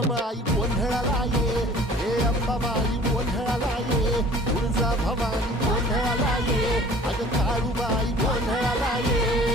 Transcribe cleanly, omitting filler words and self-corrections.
अंबाबाई गोंधळाला ये, हे अंबाबाई गोंधळाला ये, तुळजा भवानी गोंधळाला ये, अगं काळूबाई गोंधळाला ये.